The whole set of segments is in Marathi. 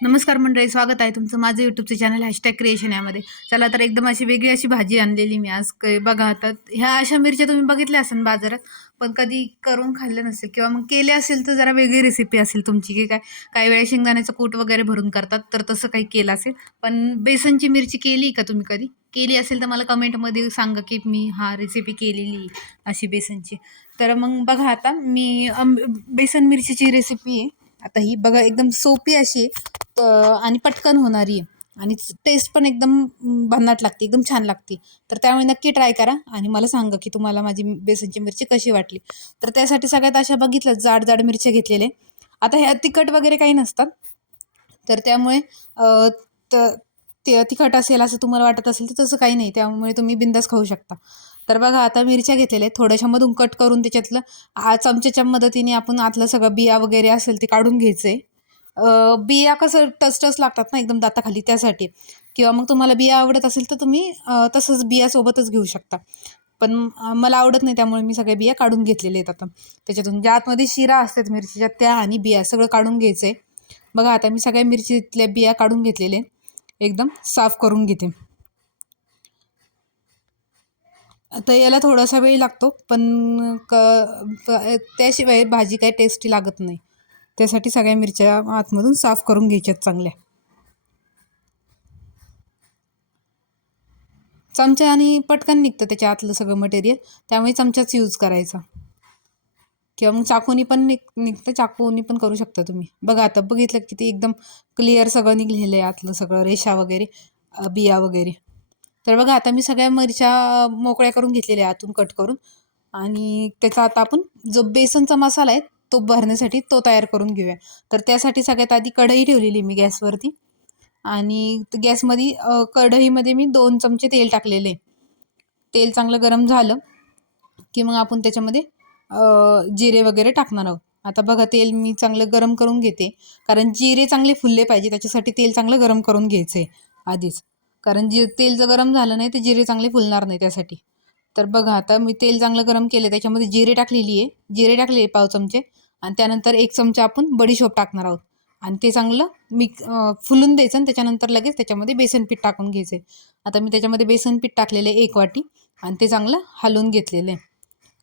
नमस्कार मंडळी स्वागत आहे तुमचं माझं यूट्यूबचं चॅनल हॅशटॅग क्रिएशन यामध्ये. चला तर एकदम अशी वेगळी अशी भाजी आणलेली मी आज. क- बघा आता ह्या अशा मिरच्या तुम्ही बघितल्या असेल बाजारात पण कधी करून खाल्लं नसेल किंवा मग केले असेल तर जरा वेगळी रेसिपी असेल तुमची की काय काही वेळा शेंगदाण्याचं कूट वगैरे भरून करतात तर तसं काही केलं असेल. पण बेसनची मिरची केली का तुम्ही कधी? केली असेल तर मला कमेंटमध्ये सांगा की मी हा रेसिपी केलेली अशी बेसनची. तर मग बघा आता मी बेसन मिरचीची रेसिपी आहे. आता ही बघा एकदम सोपी अशी आहे. आणि पटकन होणारी आहे. आणि टेस्ट पण एकदम भन्नाट लागते एकदम छान लागते. तर त्यामुळे नक्की ट्राय करा आणि मला सांगा की तुम्हाला माझी बेसनची मिरची कशी वाटली. तर त्यासाठी सगळ्यात अशा बघितलं जाड जाड मिरच्या घेतलेले आता ह्या तिखट वगैरे काही नसतात. तर त्यामुळे त- ते तिखट असेल असं तुम्हाला वाटत असेल तर तसं काही नाही. त्यामुळे तुम्ही बिंदास खाऊ शकता. तर बघा आता मिरच्या घेतलेल्या आहेत. थोड्याशा मधून कट करून त्याच्यातलं आ चमच्याच्या मदतीने आपण आतलं सगळं बिया वगैरे असेल ते काढून घ्यायचं आहे बिया कसं टचटच लागतात ना एकदम दाताखाली त्यासाठी. किंवा मग तुम्हाला बिया आवडत असेल तर तुम्ही तसंच बिया सोबतच घेऊ शकता. पण मला आवडत नाही त्यामुळे मी सगळ्या बिया काढून घेतलेल्या आहेत आता. त्याच्यातून ज्या आतमध्ये शिरा असतात मिरचीच्या त्या आणि बिया सगळं काढून घ्यायचं आहे बघा आता मी सगळ्या मिरचीतल्या बिया काढून घेतलेले आहेत. एकदम साफ करून घेते. तर याला थोडासा वेळ लागतो पण क प- त्याशिवाय भाजी काही टेस्टी लागत नाही. त्यासाठी सगळ्या मिरच्या आतमधून साफ करून घ्यायच्यात चांगल्या. चमचा आणि पटकन निघतं त्याच्या आतलं सगळं मटेरियल त्यामुळे चमचाच यूज करायचा. किंवा मग चाकूनी पण निघ निघतं चाकूनी पण करू शकता तुम्ही. बघा आता बघितलं किती एकदम क्लिअर सगळं निघलेलं आहे आतलं सगळं रेषा वगैरे बिया वगैरे. तर बघा आता मी सगळ्या मिरच्या मोकळ्या करून घेतलेल्या आतून कट करून. आणि त्याचा आता आपण जो बेसनचा मसाला आहे तो भरण्यासाठी तो तयार करून घेऊया. तर त्यासाठी सगळ्यात आधी कढई ठेवलेली मी गॅसवरती. आणि गॅसमध्ये कढईमध्ये मी दोन चमचे तेल टाकलेले तेल चांगलं गरम झालं की मग आपण त्याच्यामध्ये जिरे वगैरे टाकणार आहोत. आता बघा तेल मी चांगलं गरम करून घेते. कारण जिरे चांगले फुलले पाहिजे त्याच्यासाठी तेल चांगलं गरम करून घ्यायचं आहे आधीच. कारण जे तेल जर गरम झालं नाही तर जिरे चांगले फुलणार नाही त्यासाठी. तर बघा आता मी तेल चांगलं गरम केलं त्याच्यामध्ये जिरे टाकलेली आहे. जिरे टाकले पाव चमचे. आणि त्यानंतर एक चमचा आपण बडीशोप टाकणार आहोत. आणि ते चांगलं मिक फुलून द्यायचं आणि त्याच्यानंतर लगेच त्याच्यामध्ये बेसन पीठ टाकून घ्यायचं आता मी त्याच्यामध्ये बेसन पीठ टाकलेलं आहे एक वाटी आणि ते चांगलं हलवून घेतलेलं आहे.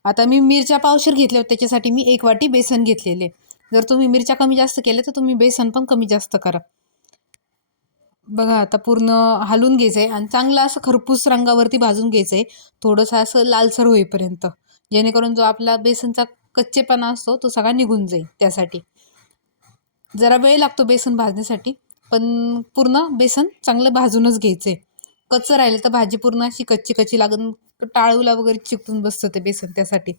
आता मी मिरच्या पावशर घेतल्या होत्या त्याच्यासाठी मी एक वाटी बेसन घेतलेले जर तुम्ही मिरच्या कमी जास्त केल्या तर तुम्ही बेसन पण कमी जास्त करा. बघा आता पूर्ण हालून घ्यायचं आहे आणि चांगलं असं खरपूस रंगावरती भाजून घ्यायचं आहे थोडंसं असं लालसर होईपर्यंत. जेणेकरून जो आपला बेसनचा कच्चेपणा असतो तो सगळा निघून जाईल त्यासाठी. जरा वेळ लागतो बेसन भाजण्यासाठी पण पूर्ण बेसन चांगलं भाजूनच घ्यायचं आहे कच्चं राहिलं तर भाजी पूर्ण अशी कच्ची कच्ची लागून टाळूला वगैरे चिकटून बसतं ते बेसन त्यासाठी.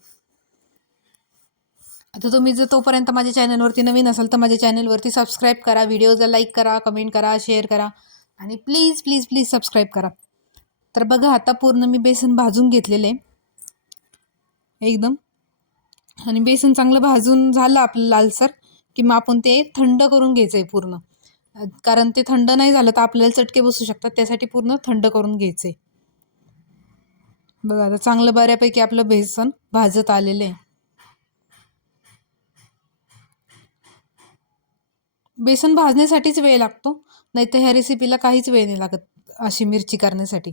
आता तुम्ही जर तोपर्यंत माझ्या चॅनलवरती नवीन असाल तर माझ्या चॅनलवरती सबस्क्राईब करा व्हिडिओजला लाईक करा कमेंट करा शेअर करा. आणि प्लीज प्लीज प्लीज सबस्क्राईब करा. तर बघा आता पूर्ण मी बेसन भाजून घेतलेलं आहे. एकदम. आणि बेसन चांगलं भाजून झालं आपलं लालसर की मग आपण ते थंड करून घ्यायचं आहे पूर्ण. कारण ते थंड नाही झालं तर आपल्याला चटके बसू शकतात त्यासाठी पूर्ण थंड करून घ्यायचं आहे बघा आता चांगलं बऱ्यापैकी आपलं बेसन भाजत आलेलं आहे. बेसन भाजण्यासाठीच वेळ लागतो नाही तर ह्या रेसिपीला काहीच वेळ नाही लागत अशी मिरची करण्यासाठी.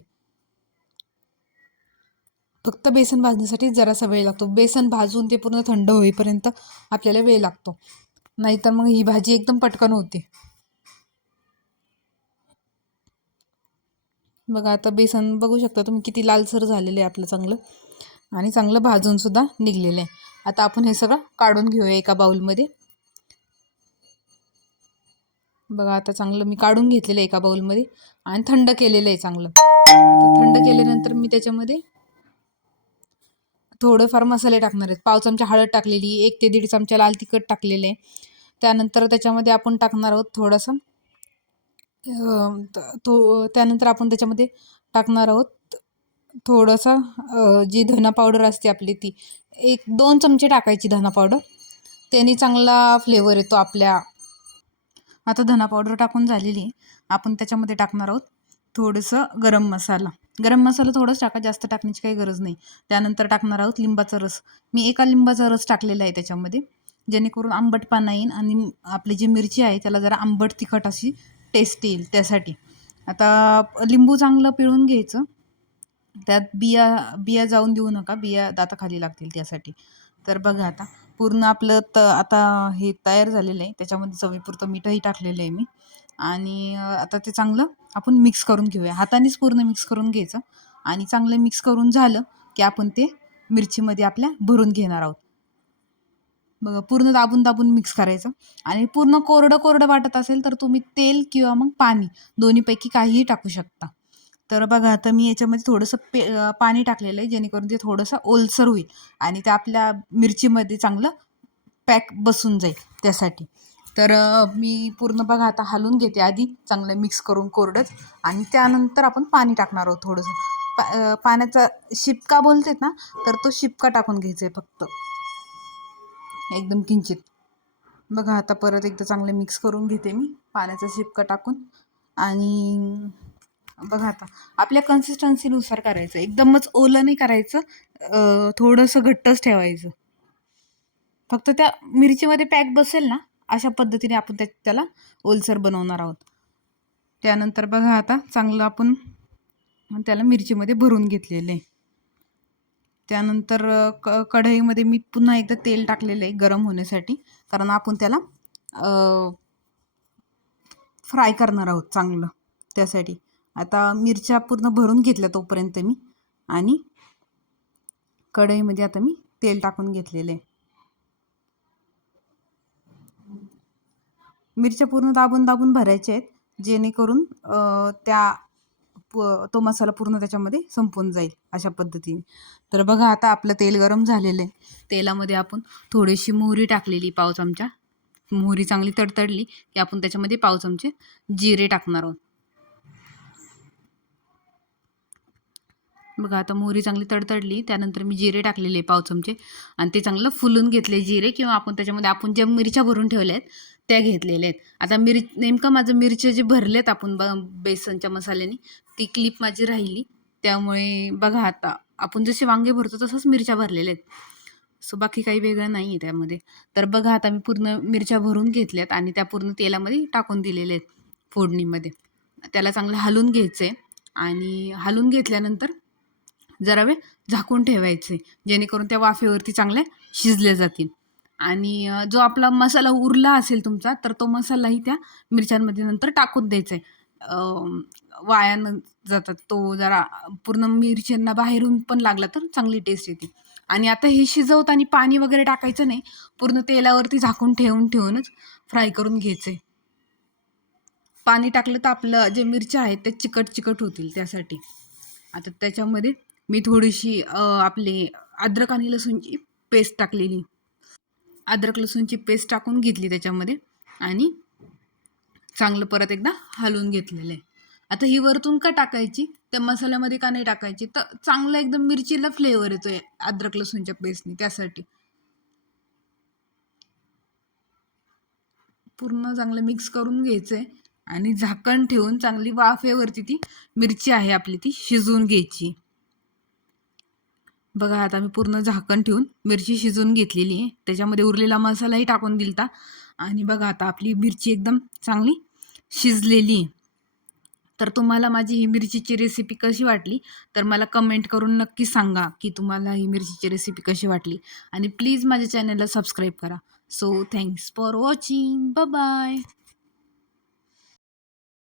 फक्त बेसन भाजण्यासाठीच जरासा वेळ लागतो. बेसन भाजून ते पूर्ण थंड होईपर्यंत आपल्याला वेळ लागतो. नाहीतर मग ही भाजी एकदम पटकन होते. बघा आता बेसन बघू शकता तुम्ही किती लालसर झालेलं आहे आपलं चांगलं. आणि चांगलं भाजून सुद्धा निघलेलं आहे. आता आपण हे सगळं काढून घेऊया एका बाउलमध्ये बघा आता चांगलं मी काढून घेतलेलं आहे एका बाउलमध्ये आणि थंड केलेलं आहे चांगलं. थंड केल्यानंतर मी त्याच्यामध्ये थोडेफार मसाले टाकणार आहेत. पाव चमचा हळद टाकलेली एक ते दीड चमचा लाल तिखट टाकलेले आहे. त्यानंतर त्याच्यामध्ये आपण टाकणार आहोत थोडंसं तो त्यानंतर आपण त्याच्यामध्ये टाकणार आहोत थोडंसं जी धना पावडर असते आपली ती एक दोन चमचे टाकायची धना पावडर त्याने चांगला फ्लेवर येतो आपल्या आता धना पावडर टाकून झालेली आहे. आपण त्याच्यामध्ये टाकणार आहोत थोडंसं गरम मसाला. गरम मसाला थोडंच टाका जास्त टाकण्याची काही गरज नाही. त्यानंतर टाकणार आहोत लिंबाचा रस. मी एका लिंबाचा रस टाकलेला आहे त्याच्यामध्ये जेणेकरून आंबटपणा येईल आणि आपली जी मिरची आहे त्याला जरा आंबट तिखट अशी टेस्ट येईल त्यासाठी. आता लिंबू चांगलं पिळून घ्यायचं. त्यात बिया बिया जाऊन देऊ नका बिया दाताखाली लागतील त्यासाठी. तर बघा आता पूर्ण आपलं त आता हे तयार झालेलं आहे. त्याच्यामध्ये चवीपुरतं मीठही टाकलेलं आहे मी. आणि आता ते चांगलं आपण मिक्स करून घेऊया. हातानेच पूर्ण मिक्स करून घ्यायचं. आणि चांगलं मिक्स करून झालं की आपण ते मिरचीमध्ये आपल्या भरून घेणार आहोत. बघा पूर्ण दाबून दाबून मिक्स करायचं. आणि पूर्ण कोरडं कोरडं वाटत असेल तर तुम्ही तेल किंवा मग पाणी दोन्हीपैकी काहीही टाकू शकता. तर बघा आता मी याच्यामध्ये थोडंसं पे पाणी टाकलेलं आहे जेणेकरून ते थोडंसं ओलसर होईल आणि ते आपल्या मिरचीमध्ये चांगलं पॅक बसून जाईल त्यासाठी. तर मी पूर्ण बघा आता हलवून घेते आधी चांगलं मिक्स करून कोरडंच आणि त्यानंतर आपण पाणी टाकणार आहोत थोडंसं. पा पाण्याचा शिपका बोलतेत ना तर तो शिपका टाकून घ्यायचा आहे फक्त. एकदम किंचित. बघा आता परत एकदा चांगलं मिक्स करून घेते मी पाण्याचा शिपका टाकून आणि बघा आता आपल्या कन्सिस्टन्सीनुसार करायचं. एकदमच ओलं नाही करायचं थोडंसं घट्टच ठेवायचं. फक्त त्या मिरचीमध्ये पॅक बसेल ना अशा पद्धतीने आपण त्या त्याला ओलसर बनवणार आहोत. त्यानंतर बघा आता चांगलं आपण त्याला मिरचीमध्ये भरून घेतलेलं. आहे त्यानंतर क कढईमध्ये मी पुन्हा एकदा तेल टाकलेलं आहे गरम होण्यासाठी कारण आपण त्याला फ्राय करणार आहोत चांगलं त्यासाठी. आता मिरच्या पूर्ण भरून घेतल्या तोपर्यंत मी. आणि कढईमध्ये आता मी तेल टाकून घेतलेलं आहे. मिरच्या पूर्ण दाबून दाबून भरायच्या आहेत जेणेकरून त्या तो मसाला पूर्ण त्याच्यामध्ये संपून जाईल अशा पद्धतीने. तर बघा आता आपलं तेल गरम झालेलं आहे. तेलामध्ये आपण थोडीशी मोहरी टाकलेली पाव चमचा. मोहरी चांगली तडतडली की आपण त्याच्यामध्ये पाव चमचे जिरे टाकणार आहोत. बघा आता मोहरी चांगली तडतडली त्यानंतर मी जिरे टाकलेले पाव चमचे. आणि ते चांगलं फुलून घेतले जिरे किंवा आपण त्याच्यामध्ये आपण ज्या मिरच्या भरून ठेवल्या आहेत त्या घेतलेल्या आहेत. आता मिर नेमकं माझं मिरच्या जे भरलेत आपण ब बेसनच्या मसाल्याने ती क्लिप माझी राहिली. त्यामुळे बघा आता आपण जसे वांगे भरतो तसंच मिरच्या भरलेल्या आहेत. सो बाकी काही वेगळं नाही आहे त्यामध्ये. तर बघा आता मी पूर्ण मिरच्या भरून घेतल्यात आणि त्या पूर्ण तेलामध्ये टाकून दिलेल्या आहेत फोडणीमध्ये. त्याला चांगलं हलवून घ्यायचं आहे आणि हलवून घेतल्यानंतर जरा वेळ झाकून ठेवायचे जेणेकरून त्या वाफेवरती चांगल्या शिजल्या जातील. आणि जो आपला मसाला उरला असेल तुमचा तर तो मसालाही त्या मिरच्यांमध्ये नंतर टाकून द्यायचा आहे. वाया न जातात तो जरा पूर्ण मिरच्यांना बाहेरून पण लागला तर चांगली टेस्ट येते. आणि आता हे शिजवताना पाणी वगैरे टाकायचं नाही पूर्ण तेलावरती झाकून ठेवून ठेवूनच फ्राय करून घ्यायचं. आहे पाणी टाकलं तर आपलं जे मिरच्या आहेत ते चिकट चिकट होतील त्यासाठी. आता त्याच्यामध्ये मी थोडीशी अ, आपली अद्रक आणि लसूणची पेस्ट टाकलेली. अद्रक लसूणची पेस्ट टाकून घेतली त्याच्यामध्ये आणि चांगलं परत एकदा हलवून घेतलेलं आहे. आता ही वरतून का टाकायची? त्या मसाल्यामध्ये का नाही टाकायची? तर चांगलं एकदम मिरचीला फ्लेवर येतोय अद्रक लसूणच्या पेस्टनी त्यासाठी. पूर्ण चांगलं मिक्स करून घ्यायचं आहे आणि झाकण ठेवून चांगली वाफेवरती ती. मिरची आहे आपली ती शिजवून घ्यायची. बघा आता मी पूर्ण झाकण ठेवून मिरची शिजवून घेतलेली आहे. त्याच्यामध्ये उरलेला मसालाही टाकून दिलता. आणि बघा आता आपली मिरची एकदम चांगली शिजलेली आहे. तर तुम्हाला माझी ही मिरचीची रेसिपी कशी वाटली? तर मला कमेंट करून नक्की सांगा की तुम्हाला ही मिरचीची रेसिपी कशी वाटली. आणि प्लीज माझ्या चॅनलला सबस्क्राईब करा. So thanks for watching bye